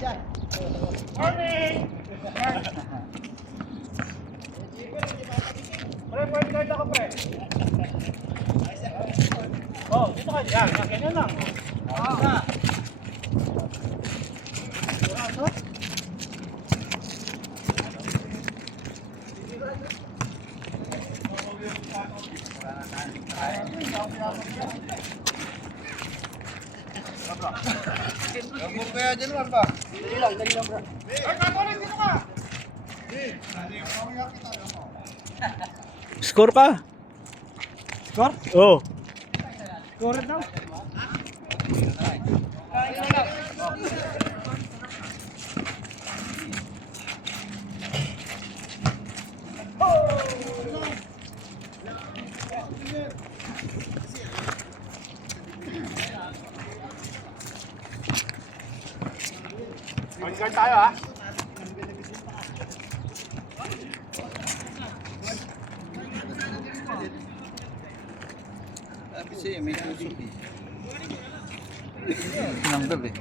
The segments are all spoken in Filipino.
Morning! Pre, pwede kahit ako, pre. Oh, dito kayo. Yan, ganyan lang. Oo. Gabor kaya dyan lang ba? Dali lang, bro. Ay, katuloy, dito ka! Score pa. Score? Oh. Score daw. Mag-guard tayo, ha? Kasi may kusok eh. Tinanggal eh.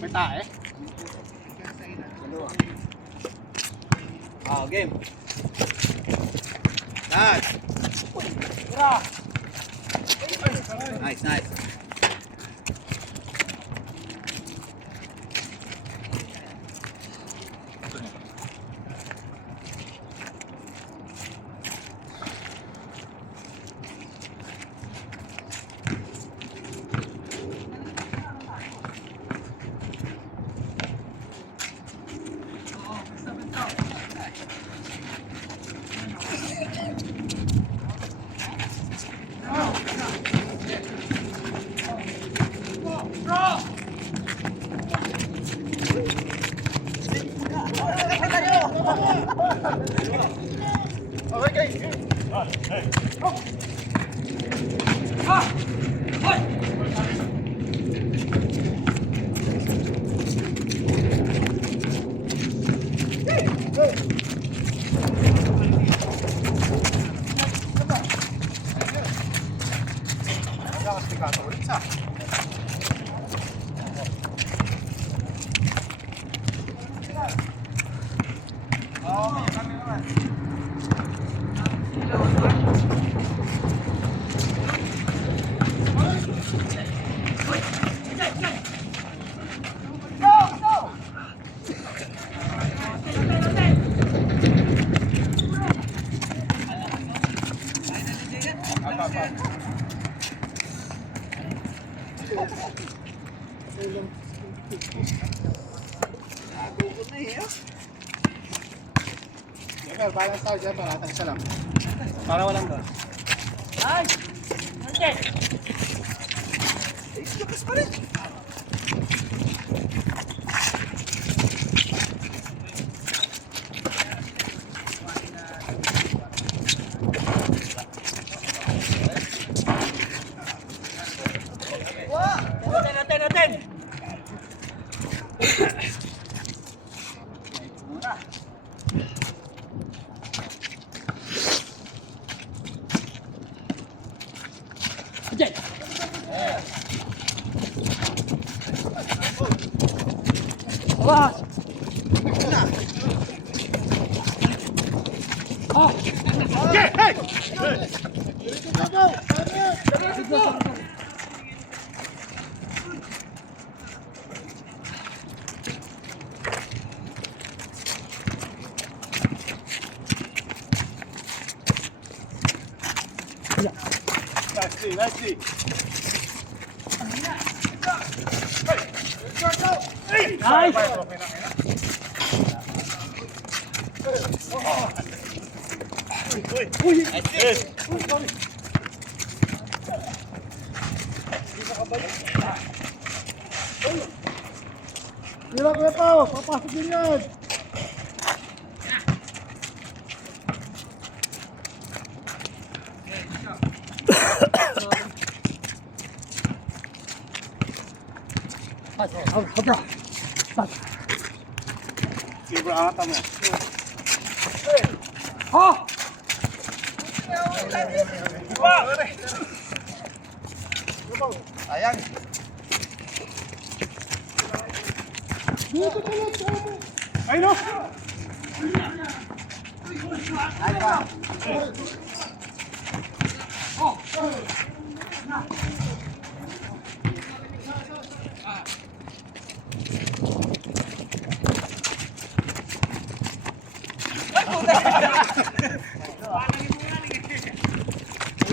May tae. Ah, game. Nice. Nice, nice. Okay, guys. Lakas ni Kato ulit sa. Okay, kami naman. Jefer, balance tayo, Jefer. Atang isa lang. Para walang ba? Ay! Okay! Lakas pa rin! Natin! Wah. Ah. Okay, hey. Let's see. Nice. Hirap na ito, papasok din yan. Sige, angatan mo. Ha! Sayang. Ay, no!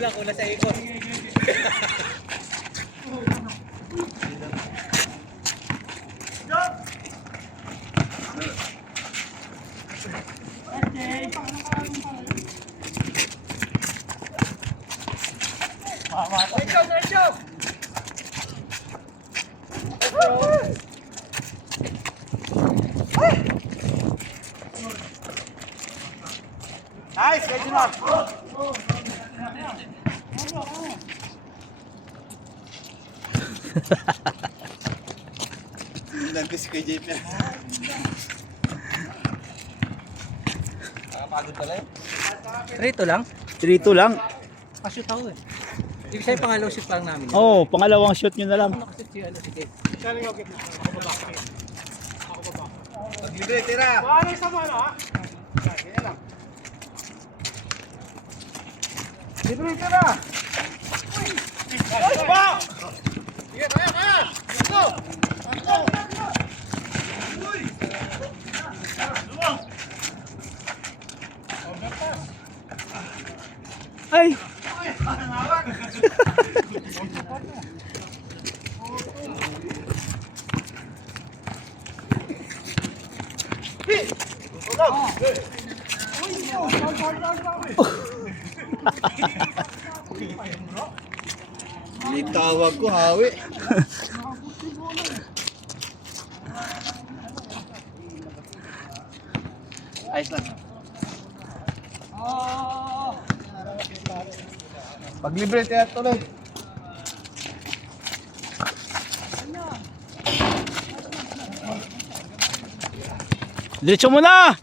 Kulang sa ikot. Nice, Reginald! Nagkis kay JP. Nakapagod pala eh. Rito lang? 3-2 lang. Pashoot ako eh. Ibig sabihin pangalawang shoot lang namin. Oo, pangalawang shoot nyo na lang. Ano kasi si ano si Kate? Paglibre, tira. Ano isa mo, ano, ha? Ganyan lang. Libre ka na! Ay, ba! Sige, kaya, kaya! Go! Go! Ay! Litawag ko, hawi. Ayos lang. Paglibre, tira tuloy. Diretso mo na!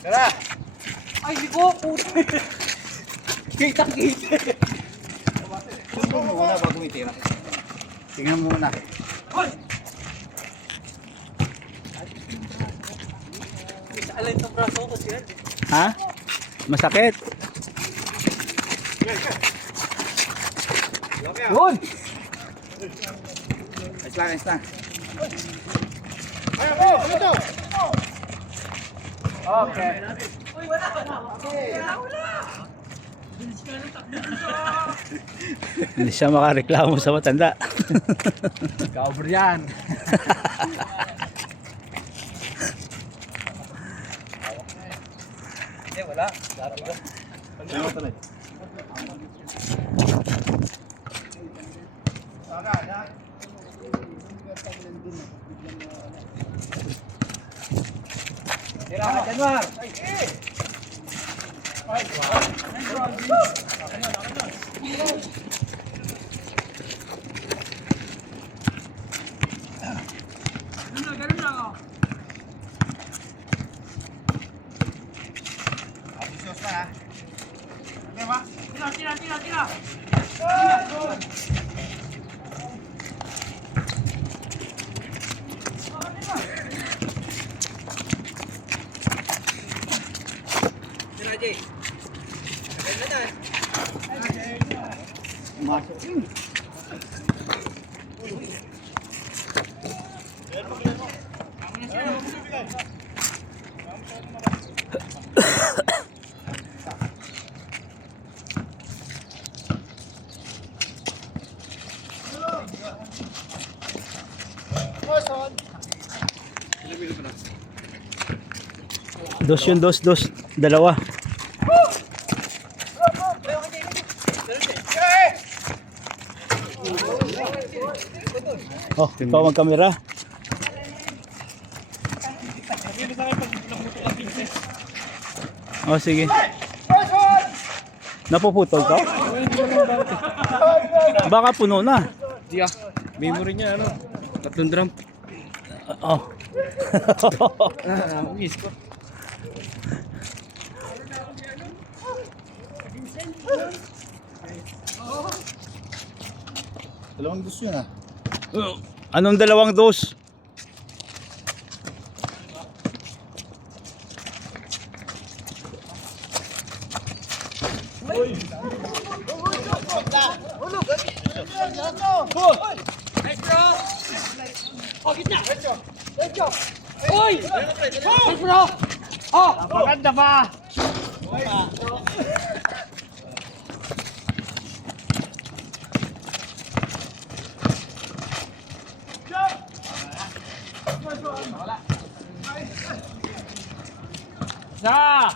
Tira. Ay, di ko! Kita-kita! Tingnan mo muna bago itira. Tingnan mo muna. Alin itong braso ko siya? Ha? Masakit. Yun! Ayos lang, ayos lang. Ayaw mo! Dito! Okay. Hindi siya makareklamo sa matanda. Cover yan! Hindi, wala. Dati ko. Tira ka, Januar! Abusos na ha. Okay ba? Tira! Tira, Jay! Ganda na! Masok. Dos yun, dos. Dalawa. Oh, ikaw mag-camera. Oh, sige. Napuputol ka? Baka puno na. Di ah. Memory niya ano. 3 drum. Oh. Miss ko. Dalawang gusto yun ah. Anong dalawang dos? Maganda pa. Sa!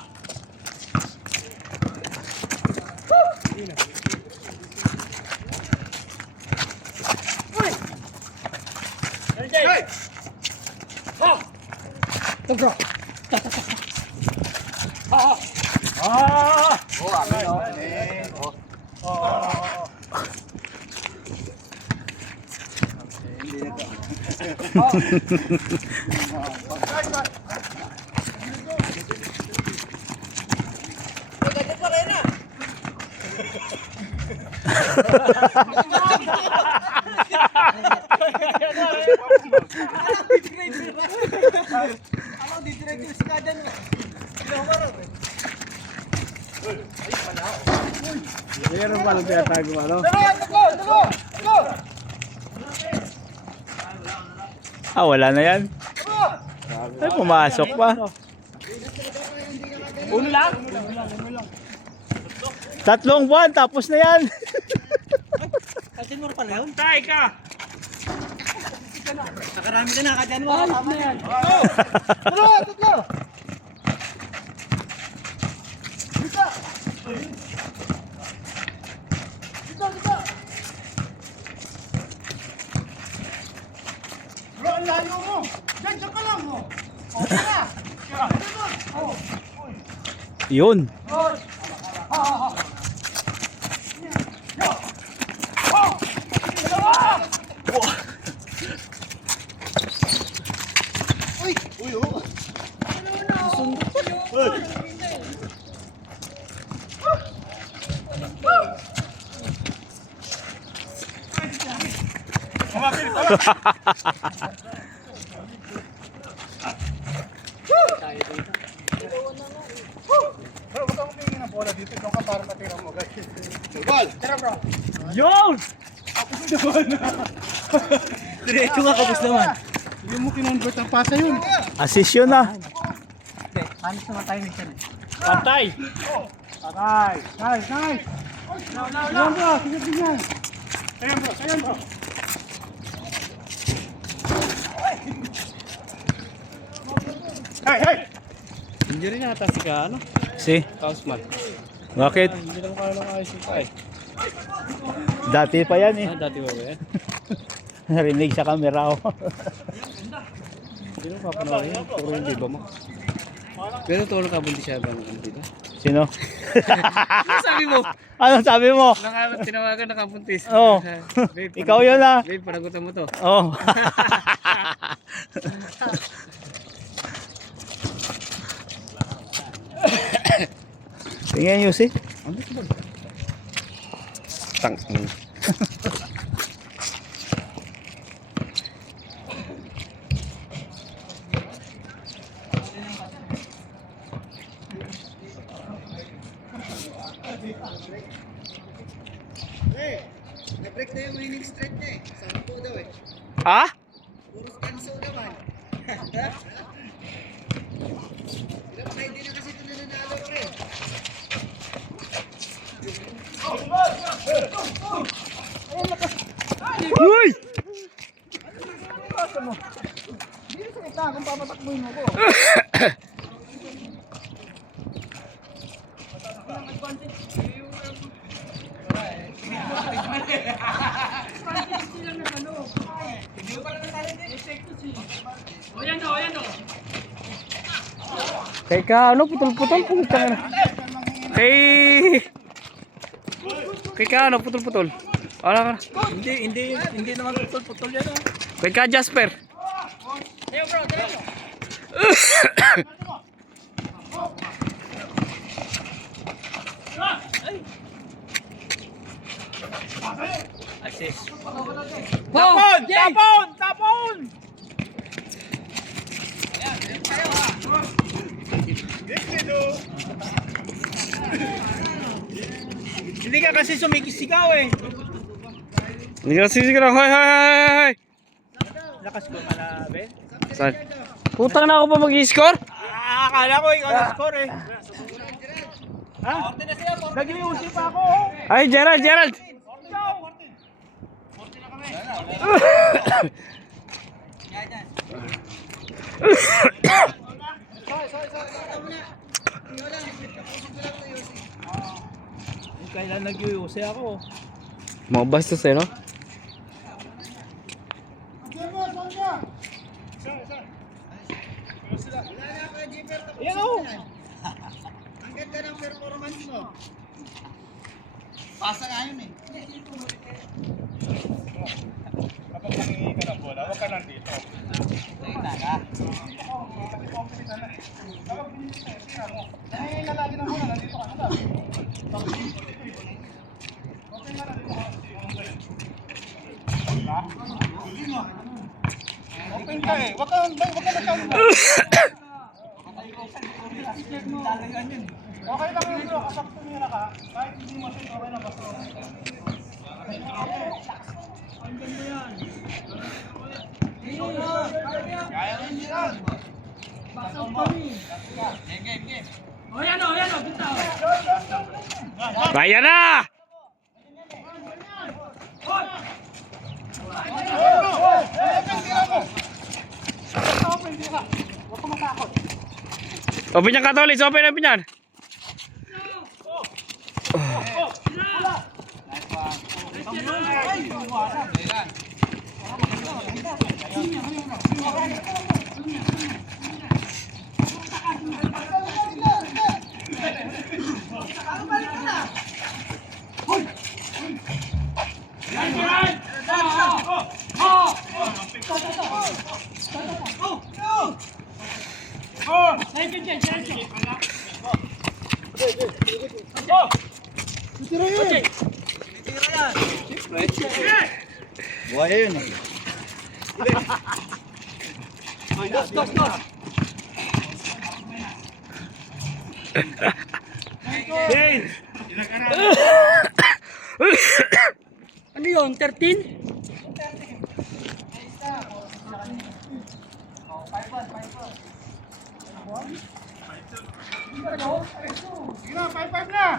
Meron pa lang tinatago ano? Ah, wala na yan. Ay, pumasok pa. Uno lang? 3 buwan, tapos na yan. Kasi mo pa na yun. Tay ka! Nakarami ka na, kadyan mo. Tama na yan. Tatlo! Bro, ang layo mo! Diyan ka lang mo! Okay na! Yun. Bro, huwag kang pingin ng bola dito. Ikaw ka para matira mo, guys. Ball! Tara, bro! Yun! Diretso nga, kabus naman. Hindi mo kinonvert ang pasa yun. Assist yun ah. Hindi, halos naman tayo nito. Patay! Patay! Nice, nice! Ayan, bro! Sige din yan! Ayan, bro! Ayan, bro! Hey, hey! Injury na ata si ano? Si, Kausman. bakit? Hindi lang kaya ng ayos yung kaya. Dati pa yan eh. Dati ba yan? Narinig sa camera oh. Hindi lang papanawin yan. Puro yung diba mo. Pero tulong ka bundi siya ba ng dito? Sino? Ano sabi mo? Ano sabi mo? Tinawagan na kabuntis. Oo. Babe, Ikaw yun ah. Babe, panagutan mo to. Oh. Tingnan nyo si. Tang. Na-break na yung winning streak niya eh. 10 daw eh. Ah? Puro canso naman. Hindi na kasi ito nananalo pre. Uy! Hindi sa kita kung papatakbuhin mo ko. Kay ka, ano, putol-putol. Putang na. Kay ka, ano, putol-putol. Wala ka na. Hindi naman putol yan. Kay ka, Jasper. Assist. Tapon! Hindi ka kasi sumikisigaw eh. Hindi ka sisigaw. Hoy, hoy, hoy, hoy. Lakas ko ka na, Ben. Saan? Putang na ako pa mag-i-score? Akala ko ikaw na-score eh. Ha? Nag-iusip pa ako. Ay, Gerald, Gerald. Kailan nag-iusip ako? Mga bastos eh, no? Yan o. Ang ganda ng performance mo. Pasa nga yun eh. Kapag nangingi ka ng bola, huwag ka nandito. Teka ka. Nangingi ka lagi ng bola, nandito ka na. Open ka eh. Huwag ka nagkamali. Okay lang yun bro, kasakto nila ka. Kahit hindi mo siya, okay na basta. Kaya rin yan. Game. Kaya na! Open yan, Katolis. Open yan. Buhay yun eh. Jane! Ano yun? 13? Sige na, 5-5 na!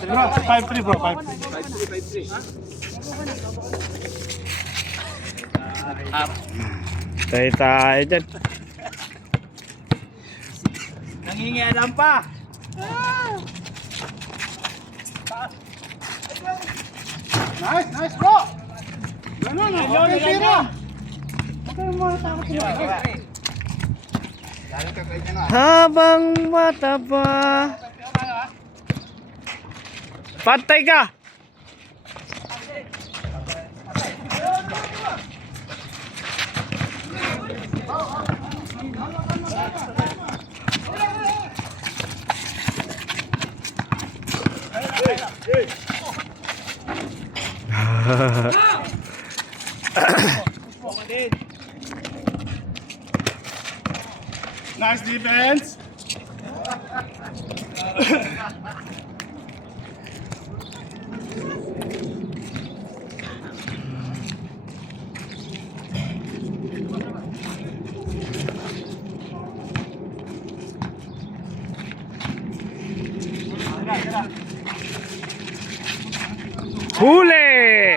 Bro, 5-3 bro, 5-3. Tayo dyan. Nangingialam pa. Nice bro. Ganun, okay tira. Okay mo takot mo. Habang mataba. Patay ka! Nice defense. Huli!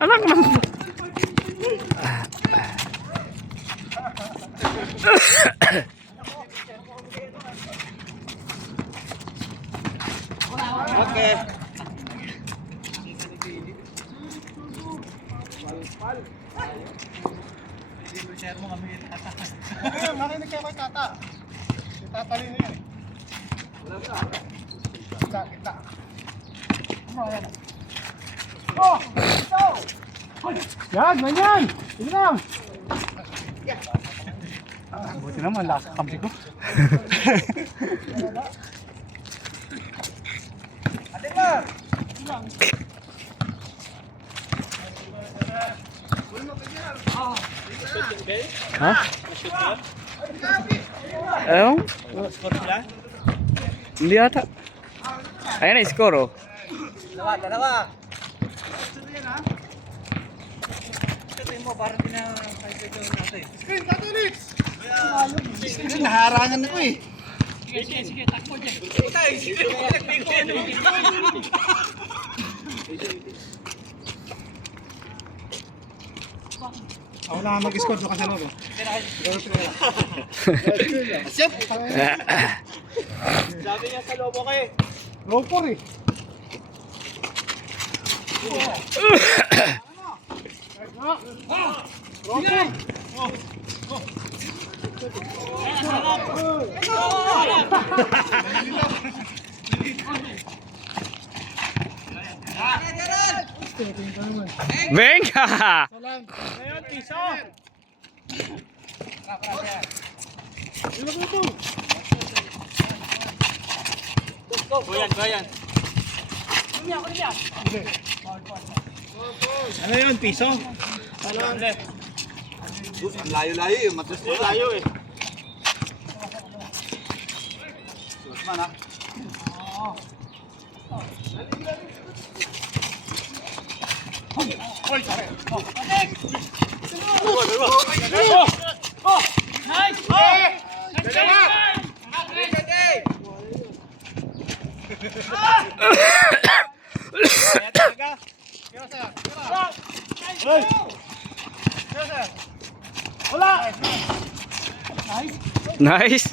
Anak ng... Okay. Makinig kayo kay Tata. Si Tata rin yun eh. Kita. Oh! Yan, ganyan! Sige lang! Buti naman, lasa kampi ko. Atin mo! Ha? Ewan? Hindi ata. Ayan na, score oh. Dalawa. Screen, Catholic! Naharangan ako eh. Ako na mag-score doon kasi loob eh. Sabi niya sa lobo kayo. Low 4 eh. Venga! Ngayon, piso! Goyan. Ano yun, piso? Ang layo-layo eh. Matas ko layo eh. Sulasman ha. Nice!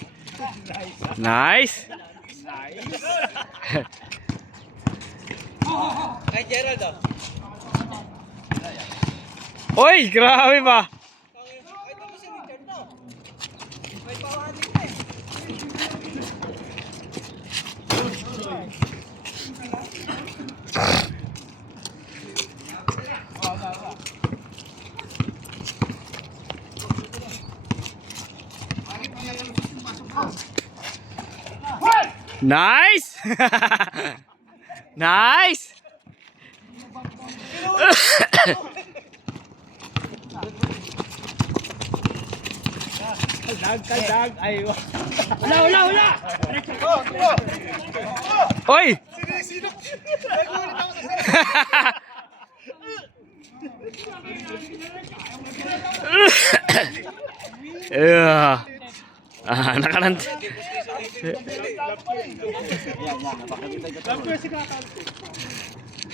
Nice! Kay Gerald oh. Oy, grabe ba? Nice! Nice! Kaldag. Ay, wala! Oy! Yeah. Nakalante.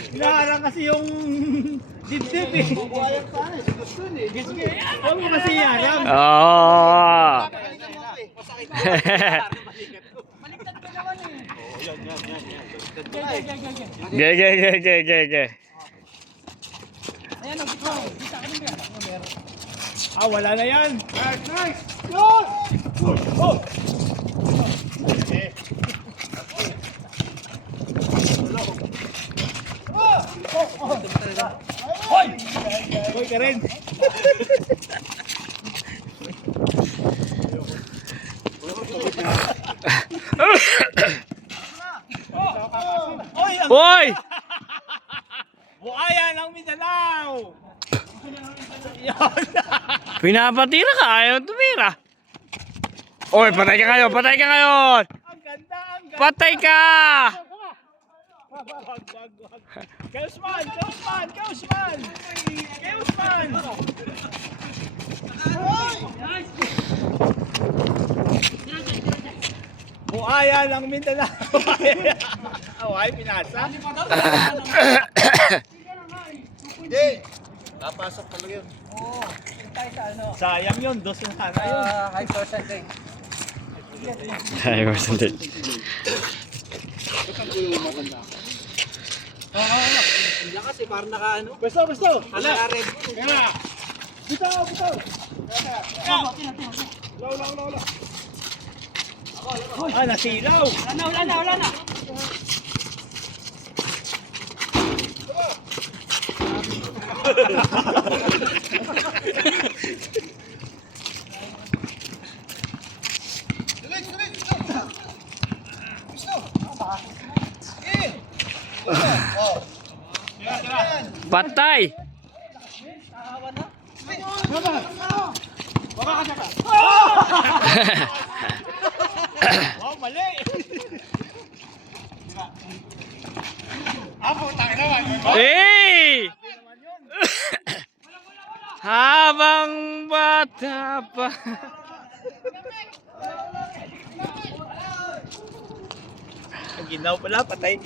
Hinaharang kasi yung dibdib eh. Huwag mo kasi harang. Oh. Ge. Wala na yan. Nice! Yun! Hoy ka rin. Hoy! Buhaya ng Mindanao! Pinapatira ka, ayaw tumira. Oy, patay ka ngayon! Ang ganda! Patay ka! Wag. Kay Usman! Buaya ng Mindanao. Away, pinasa. Hindi. Napasok talaga yun. Oo. Tayo sa ano? Sayang yun, dos yung sana yun. High percentage. High percentage. Ang lakas eh, parang naka ano? Besto, besto. Naka Red Bull. Kaya. Bitaw, bitaw. Law. Ah, nasilaw. Wala na. Patay! Wow, mali. Apo, tayo naman. Hey! Habang bata pa. Ang ginaw pala, patay.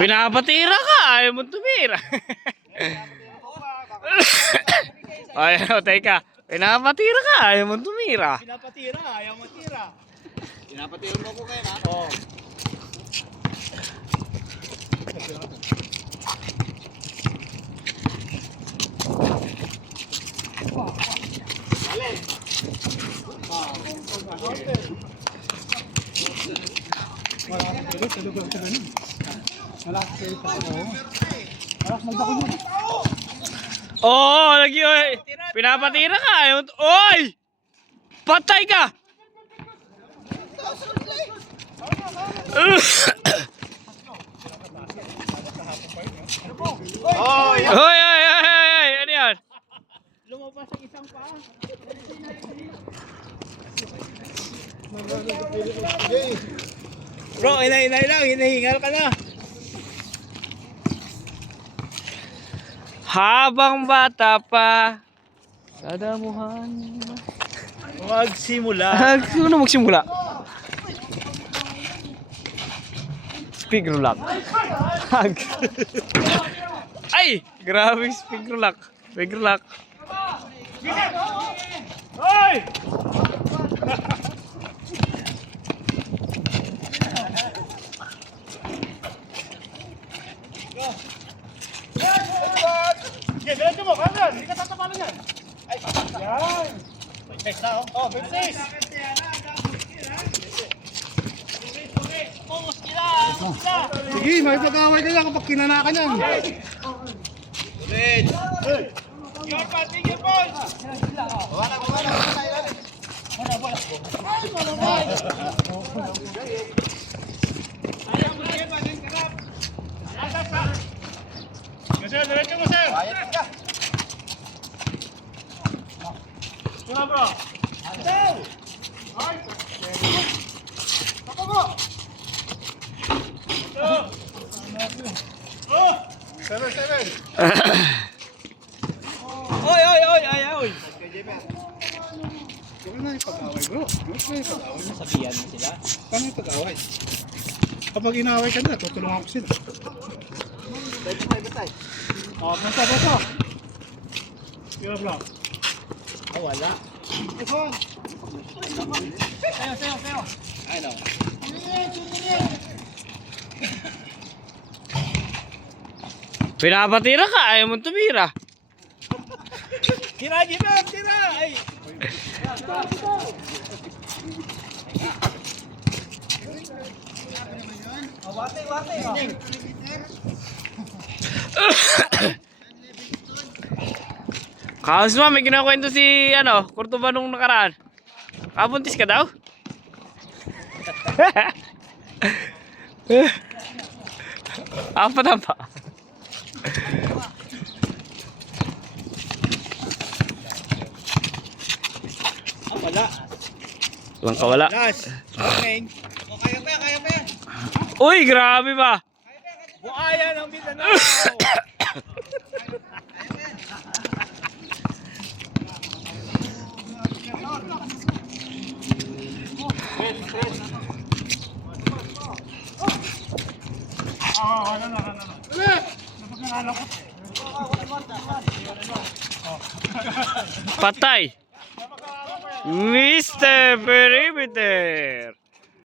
Pinapatira ka, ayaw mo tumira. Ay, teka. Pinapatira ka, ayaw mo tumira. Pinapatira, ayaw matira. Pinapatiro mo ko kayo na. Oo. Oo, lagi oy. Pinapatira ka, ayaw mo. Oy! Patay ka! Oh, yan. Hoy! Ano yan? Lumabas ang isang pa. Bro, inay lang, hinahingal ka na. Habang bata pa. Sa damuhan. Magsimula. Sino magsimula? Pigrulak. Ay! Grabe pigrulak. Pigrulak. Hoy! Okay, diretso mo, kanan. Hindi ka tatapalan yan. Ay, yan. Big na, oh. Oh, big six. Sige, may pag-away ka yan kapag kinanakan yan. Ulit. Your part, tingin, boys. Ayaw mo din, manin karap. Atas ka. Sir, diretso mo, sir. Tuna, bro. Seven. Oy! Huwag na yung pag-away, bro. Huwag na yung pag-away. Sabihan mo sila. Paano yung pag-away? Kapag inaway ka na, tutulungan ko sila. Oh, basta. Sige, bro. Oh, wala. Sayo. Ay, no. Pinapatira ka, ayaw mo tumira. Tira, tira. Ay. Wate. Kaos mo, may kinakwento si, Kurtuba nung nakaraan. Kabuntis ka daw? Apa na ba? Wala. Walang kawala. Last. Okay. Kaya pa yan. Uy, grabe ba? Buaya ng Mindanao. Ano na. Napaglalakot eh. Patay. Mr. Perimeter.